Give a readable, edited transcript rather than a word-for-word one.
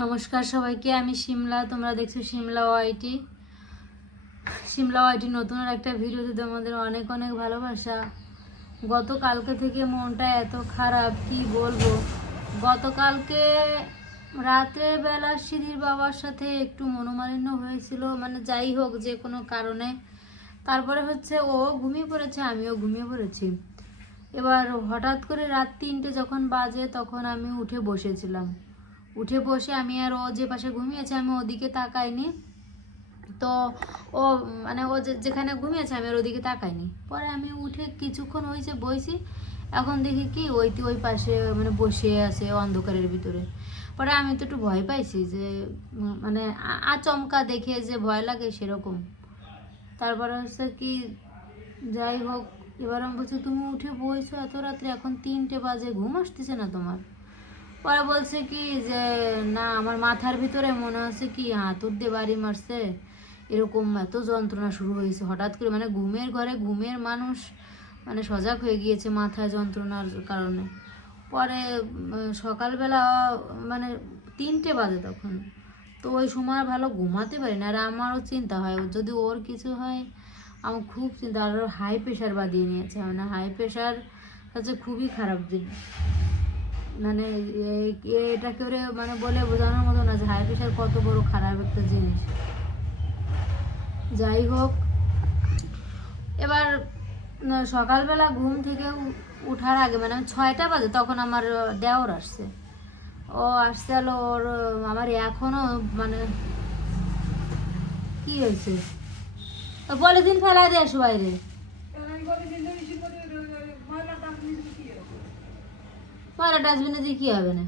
নমস্কার সবাইকে, আমি শিমলা। তোমরা দেখছো শিমলা ওয়াইটি। শিমলা ওয়াইটি নতুন একটা ভিডিওতে তোমাদের অনেক অনেক ভালোবাসা। গতকালকে থেকে মনটা এত খারাপ কি বলবো। গতকালকে রাতের বেলা সিঁড়ির বাবার সাথে একটু মনোমালিন্য হয়েছিল, মানে যাই হোক যে কোনো কারণে। তারপরে ও ঘুমিয়ে পড়েছে, আমিও ঘুমিয়ে পড়েছি। এবার হঠাৎ করে রাত 3টে যখন বাজে তখন আমি উঠে বসেছিলাম। উঠে বসে আমি আর ও যে পাশে ঘুমিয়েছে আমি ওদিকে তাকাইনি। তো ও মানে ও যেখানে ঘুমিয়েছে আমি আর ওদিকে তাকাইনি। পরে আমি উঠে কিছুক্ষণ হয়েছে বইছি, এখন দেখি কি ওই পাশে মানে বসে আছে অন্ধকারের ভিতরে। পরে আমি তো একটু ভয় পাইছি, যে মানে আচমকা দেখে যে ভয় লাগে সেরকম। তারপরে কি যাই হোক, এবার আমি বলছি তুমি উঠে বইছো এত রাত্রে, এখন 3টে বাজে, ঘুম আসতেছে না তোমার? পরে বলছে কি যে না, আমার মাথার ভিতরে মনে হচ্ছে কি হাতুড় দিয়ে বাড়ি মারছে, এরকম এত যন্ত্রণা শুরু হয়েছে হঠাৎ করে। মানে ঘুমের ঘরে ঘুমের মানুষ মানে সজাগ হয়ে গিয়েছে মাথায় যন্ত্রণার কারণে। পরে সকালবেলা মানে 3টে বাজে তখন, তো ওই সময় ভালো ঘুমাতে পারি না। আর আমারও চিন্তা হয় যদি ওর কিছু হয়, আমার খুব চিন্তা। আর হাই প্রেশার বাঁধিয়ে নিয়েছে, মানে হাই প্রেশার হচ্ছে খুবই খারাপ জিনিস। মানে এটা করে মানে বলে বোঝানোর মতো না যে হাই প্রেশার কত বড় খারাপ একটা জিনিস। যাই হোক, এবার সকালবেলা ঘুম থেকে উঠার আগে মানে 6টা বাজে তখন আমার দেওর আসছে। ও আসছে হলো ওর আমার এখনো মানে কি হয়েছে, পলিথিন ফেলা দিয়ে আসো বাইরে। ময়লা ডাস্টবিনে দিয়ে কি হবে না?